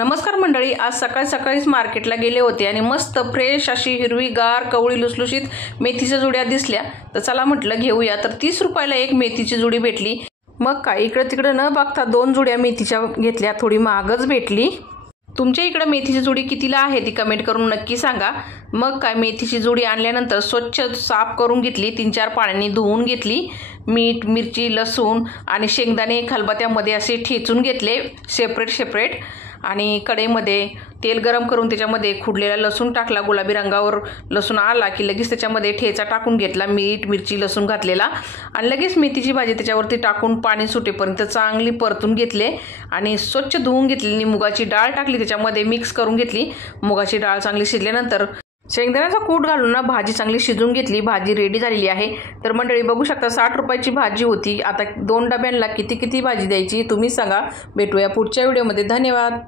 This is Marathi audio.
नमस्कार मंडळी, आज सकाळी सकाळीच मार्केटला गेले होते आणि मस्त फ्रेश अशी हिरवीगार कवळी लुसलुशीत मेथीच्या जुड्या दिसल्या. तर चला म्हटलं घेऊया. तर 30 रुपयाला एक मेथीची जुडी भेटली. मग काय इकडं तिकडं न बघता 2 जुड्या मेथीच्या घेतल्या. थोडी महागच भेटली. तुमच्या इकडे मेथीची जुडी कितीला आहे ती कमेंट करून नक्की सांगा. मग काय मेथीची जुडी आणल्यानंतर स्वच्छ साफ करून घेतली, 3-4 पाण्याने धुवून घेतली. मीठ, मिरची, लसूण आणि शेंगदाणे खलबत्त्यामध्ये असे ठेचून घेतले सेपरेट. आणि कढईमध्ये तेल गरम करून त्याच्यामध्ये खुडलेला लसूण टाकला. गुलाबी रंगावर लसूण आला की लगेच त्याच्यामध्ये ठेचा टाकून घेतला. मीठ, मिरची, लसूण घातलेला आणि लगेच मेथीची भाजी त्याच्यावरती टाकून पाणी सुटेपर्यंत चांगली परतून घेतले आणि स्वच्छ धुवून घेतलेली मुगाची डाळ टाकली, त्याच्यामध्ये मिक्स करून घेतली. मुगाची डाळ चांगली शिजल्यानंतर शेंगदाण्याचा कूट घालून भाजी चांगली शिजून घेतली. भाजी रेडी झालेली आहे. तर मंडळी बघू शकता 60 रुपयाची भाजी होती. आता 2 डब्यांना किती भाजी द्यायची तुम्ही सांगा. भेटूया पुढच्या व्हिडिओमध्ये. धन्यवाद.